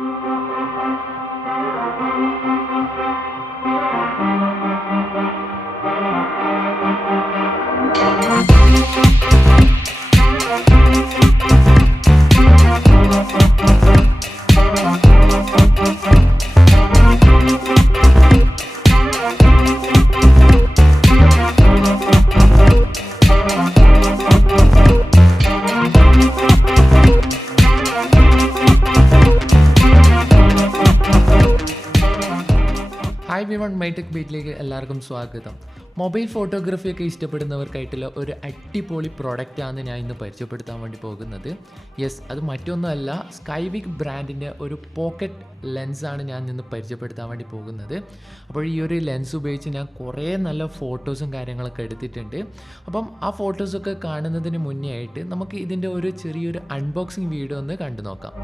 Hi everyone, my tech ബൈറ്റിലേക്ക് എല്ലാവർക്കും സ്വാഗതം. Mobile ഫോട്ടോഗ്രാഫിയൊക്കെ ഇഷ്ടപ്പെടുന്നവർക്കായിട്ടുള്ള ഒരു അടിപൊളി പ്രോഡക്റ്റാണ് ഞാൻ ഇന്ന് പരിചയപ്പെടുത്താൻ വേണ്ടി പോകുന്നത്. യെസ്, അത് മറ്റൊന്നുമല്ല, സ്കൈവിക് ബ്രാൻഡിൻ്റെ ഒരു പോക്കറ്റ് ലെൻസാണ് ഞാൻ ഇന്ന് പരിചയപ്പെടുത്താൻ വേണ്ടി പോകുന്നത്. അപ്പോൾ ഈ ഒരു ലെൻസ് ഉപയോഗിച്ച് ഞാൻ കുറേ നല്ല ഫോട്ടോസും കാര്യങ്ങളൊക്കെ എടുത്തിട്ടുണ്ട്. അപ്പം ആ ഫോട്ടോസൊക്കെ കാണുന്നതിന് മുന്നേ ആയിട്ട് നമുക്ക് ഇതിൻ്റെ ഒരു ചെറിയൊരു അൺബോക്സിങ് വീഡിയോ ഒന്ന് കണ്ടു നോക്കാം.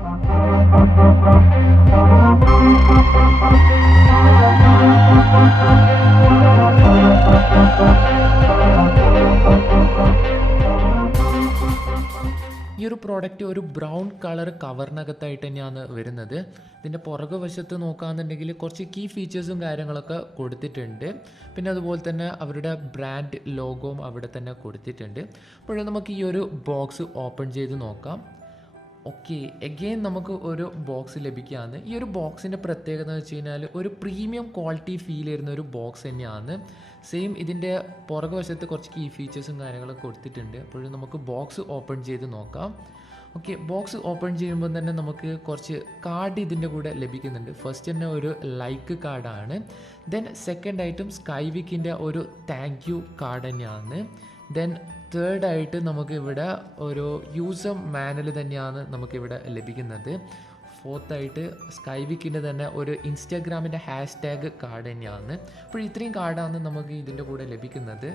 ഈ ഒരു പ്രോഡക്റ്റ് ഒരു ബ്രൗൺ കളർ കവറിനകത്തായിട്ട് തന്നെയാണ് വരുന്നത്. ഇതിൻ്റെ പുറകു വശത്ത് നോക്കുകയാണെന്നുണ്ടെങ്കിൽ കുറച്ച് കീ ഫീച്ചേഴ്സും കാര്യങ്ങളൊക്കെ കൊടുത്തിട്ടുണ്ട്. പിന്നെ അതുപോലെ തന്നെ അവരുടെ ബ്രാൻഡ് ലോഗോയും അവിടെ തന്നെ കൊടുത്തിട്ടുണ്ട്. അപ്പോൾ നമുക്ക് ഈ ഒരു ബോക്സ് ഓപ്പൺ ചെയ്ത് നോക്കാം. ഓക്കെ, എഗെയിൻ നമുക്ക് ഒരു ബോക്സ് ലഭിക്കുകയാണ്. ഈ ഒരു ബോക്സിൻ്റെ പ്രത്യേകത എന്ന് വെച്ച് കഴിഞ്ഞാൽ ഒരു പ്രീമിയം ക്വാളിറ്റി ഫീൽ ചെയ്യുന്ന ഒരു ബോക്സ് തന്നെയാണ്. സെയിം ഇതിൻ്റെ പുറകു വശത്ത് കുറച്ച് കീ ഫീച്ചേഴ്സും കാര്യങ്ങളൊക്കെ കൊടുത്തിട്ടുണ്ട്. അപ്പോഴും നമുക്ക് ബോക്സ് ഓപ്പൺ ചെയ്ത് നോക്കാം. ഓക്കെ, ബോക്സ് ഓപ്പൺ ചെയ്യുമ്പോൾ തന്നെ നമുക്ക് കുറച്ച് കാർഡ് ഇതിൻ്റെ കൂടെ ലഭിക്കുന്നുണ്ട്. ഫസ്റ്റ് തന്നെ ഒരു ലൈക്ക് കാർഡാണ്. ദെൻ സെക്കൻഡ് ആയിട്ടും സ്കൈവിക്കിൻ്റെ ഒരു താങ്ക് യു കാർഡ് തന്നെയാണ്. ദെൻ തേർഡായിട്ട് നമുക്കിവിടെ ഒരു യൂസർ മാനുവൽ തന്നെയാണ് നമുക്കിവിടെ ലഭിക്കുന്നത്. ഫോർത്തായിട്ട് സ്കൈവിക്കിൻ്റെ തന്നെ ഒരു ഇൻസ്റ്റാഗ്രാമിൻ്റെ #ടാഗ് കാർഡ് തന്നെയാണ്. അപ്പോൾ ഇത്രയും കാർഡാണ് നമുക്ക് ഇതിൻ്റെ കൂടെ ലഭിക്കുന്നത്.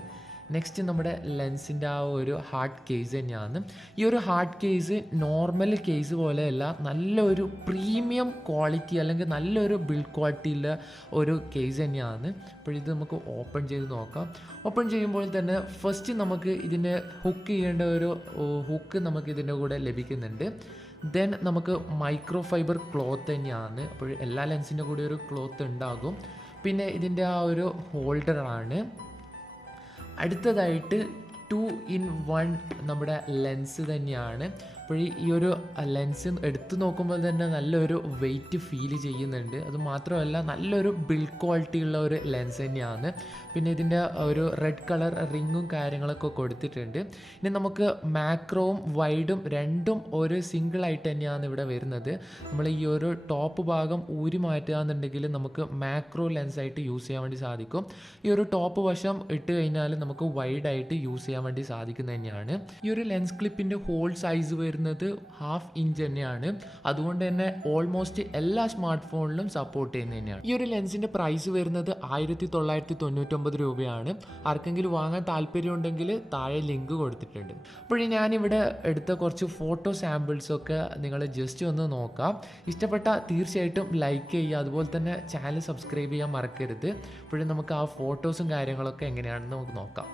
നെക്സ്റ്റ് നമ്മുടെ ലെൻസിൻ്റെ ആ ഒരു ഹാർഡ് കേസ് തന്നെയാണ്. ഈ ഒരു ഹാർഡ് കേസ് നോർമൽ കേസ് പോലെയല്ല, നല്ലൊരു പ്രീമിയം ക്വാളിറ്റി അല്ലെങ്കിൽ നല്ലൊരു ബിൽഡ് ക്വാളിറ്റിയുള്ള ഒരു കേസ് തന്നെയാണ്. അപ്പോൾ ഇത് നമുക്ക് ഓപ്പൺ ചെയ്ത് നോക്കാം. ഓപ്പൺ ചെയ്യുമ്പോൾ തന്നെ ഫസ്റ്റ് നമുക്ക് ഇതിൻ്റെ ഹുക്ക് ചെയ്യേണ്ട ഒരു ഹുക്ക് നമുക്ക് ഇതിൻ്റെ കൂടെ ലഭിക്കുന്നുണ്ട്. ദെൻ നമുക്ക് മൈക്രോ ഫൈബർ ക്ലോത്ത് തന്നെയാണ്. അപ്പോൾ എല്ലാ ലെൻസിൻ്റെ കൂടെ ഒരു ക്ലോത്ത് ഉണ്ടാകും. പിന്നെ ഇതിൻ്റെ ആ ഒരു ഹോൾഡറാണ്. അടുത്തതായിട്ട് 2-in-1 നമ്മുടെ ലെൻസ് തന്നെയാണ്. അപ്പോൾ ഈ ഒരു ലെൻസ് എടുത്തു നോക്കുമ്പോൾ തന്നെ നല്ലൊരു വെയിറ്റ് ഫീൽ ചെയ്യുന്നുണ്ട്. അത് മാത്രമല്ല നല്ലൊരു ബിൽഡ് ക്വാളിറ്റി ഉള്ള ഒരു ലെൻസ് തന്നെയാണ്. പിന്നെ ഇതിൻ്റെ ഒരു റെഡ് കളർ റിങ്ങും കാര്യങ്ങളൊക്കെ കൊടുത്തിട്ടുണ്ട്. ഇനി നമുക്ക് മാക്രോവും വൈഡും രണ്ടും ഒരു സിംഗിളായിട്ട് തന്നെയാണ് ഇവിടെ വരുന്നത്. നമ്മൾ ഈ ഒരു ടോപ്പ് ഭാഗം ഊരി മാറ്റുകയെന്നുണ്ടെങ്കിൽ നമുക്ക് മാക്രോ ലെൻസായിട്ട് യൂസ് ചെയ്യാൻ വേണ്ടി സാധിക്കും. ഈ ഒരു ടോപ്പ് വശം ഇട്ട് കഴിഞ്ഞാൽ നമുക്ക് വൈഡായിട്ട് യൂസ് ചെയ്യാൻ വേണ്ടി സാധിക്കുന്നത് തന്നെയാണ്. ഈ ഒരു ലെൻസ് ക്ലിപ്പിൻ്റെ ഹോൾ സൈസ് വരുന്നത് 1/2 ഇഞ്ച് തന്നെയാണ്. അതുകൊണ്ട് തന്നെ ഓൾമോസ്റ്റ് എല്ലാ സ്മാർട്ട് ഫോണിലും സപ്പോർട്ട് ചെയ്യുന്നത് തന്നെയാണ്. ഈ ഒരു ലെൻസിൻ്റെ പ്രൈസ് വരുന്നത് 1999 രൂപയാണ്. ആർക്കെങ്കിലും വാങ്ങാൻ താല്പര്യമുണ്ടെങ്കിൽ താഴെ ലിങ്ക് കൊടുത്തിട്ടുണ്ട്. അപ്പോൾ ഞാനിവിടെ എടുത്ത കുറച്ച് ഫോട്ടോ സാമ്പിൾസൊക്കെ നിങ്ങൾ ജസ്റ്റ് ഒന്ന് നോക്കാം. ഇഷ്ടപ്പെട്ട തീർച്ചയായിട്ടും ലൈക്ക് ചെയ്യുക. അതുപോലെ തന്നെ ചാനൽ സബ്സ്ക്രൈബ് ചെയ്യാൻ മറക്കരുത്. അപ്പോഴും നമുക്ക് ആ ഫോട്ടോസും കാര്യങ്ങളൊക്കെ എങ്ങനെയാണെന്ന് നമുക്ക് നോക്കാം.